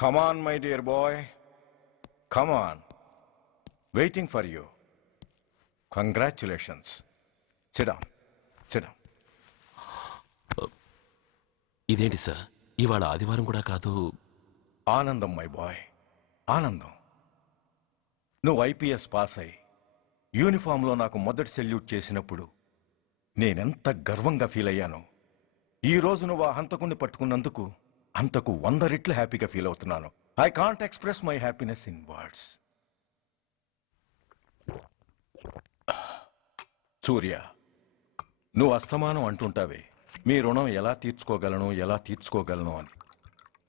Come on, my dear boy. Come on. Waiting for you. Congratulations. Sit down. Sit down. ఇదేంటి sir ఇవాళ ఆదివారం కూడా కాదు. ఆనందం మై బాయ్, ఆనందం. నువ్వు ఐపీఎస్ పాస్ అయి యూనిఫామ్లో నాకు మొదటి సెల్యూట్ చేసినప్పుడు నేనెంత గర్వంగా ఫీల్ అయ్యాను. ఈ రోజు నువ్వు ఆ హంతకుణ్ణి పట్టుకున్నందుకు అంతకు 100 రెట్లు హ్యాపీగా ఫీల్ అవుతున్నాను. I can't express my happiness in words. Surya, నువ్వు అస్తమానం అంటుంటావే మీ రుణం ఎలా తీర్చుకోగలను అని.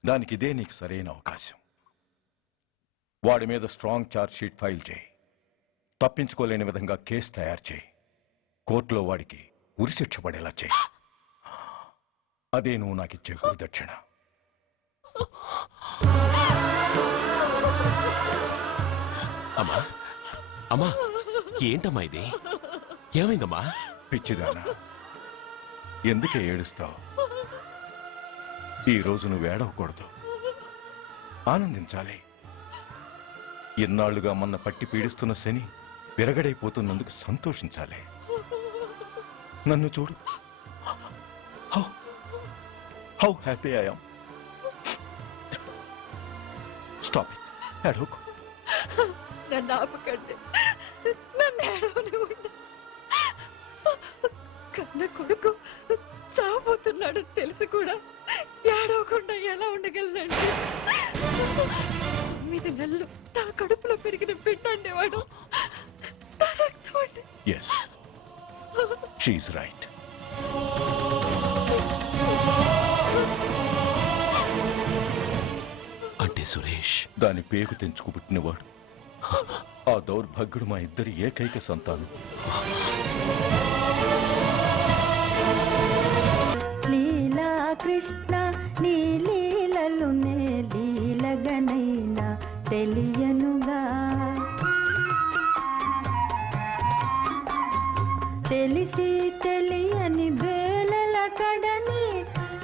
దానికి ఇదే నీకు సరైన అవకాశం. వాడి మీద స్ట్రాంగ్ ఛార్జ్ షీట్ ఫైల్ చేయి. తప్పించుకోలేని విధంగా కేసు తయారు చేయి. కోర్టులో వాడికి ఉరిశిక్ష పడేలా చేయి. అదే నువ్వు నాకు ఇచ్చే గురుదక్షిణ. అమ్మా అమ్మా, ఏంటమ్మా ఇది? ఏమైందమ్మా? పిచ్చిదానా, ఎందుకే ఏడుస్తావు? ఈరోజు నువ్వు ఏడవకూడదు, ఆనందించాలి. ఇన్నాళ్లుగా మొన్న పట్టి పీడిస్తున్న శని విరగడైపోతున్నందుకు సంతోషించాలి. నన్ను చూడు, how happy I am. Stop it, ఏడవకు. నన్ను ఆపకండి, నన్ను ఏడవనివ్వండి. కన్న కొడుకు చావబోతున్నాడు తెలిసి కూడా ఏడవకుండా ఎలా ఉండగలనండి? 9 నెలలు నా కడుపులో పెరిగిన బిడ్డ అండేవాడు. Yes, she's right. అంటే సురేష్ దాని పేగు తెంచుకు పుట్టినవాడు. ఆ దౌర్భాగ్యుడు మా ఇద్దరి ఏకైక సంతానం. లీలా కృష్ణ నీ లీలలునే లీలగనైనా తెలియనుగా, తెలిసి తెలియని వేలల కడని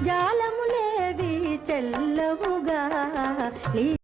జాలములేవి చెల్లవుగా.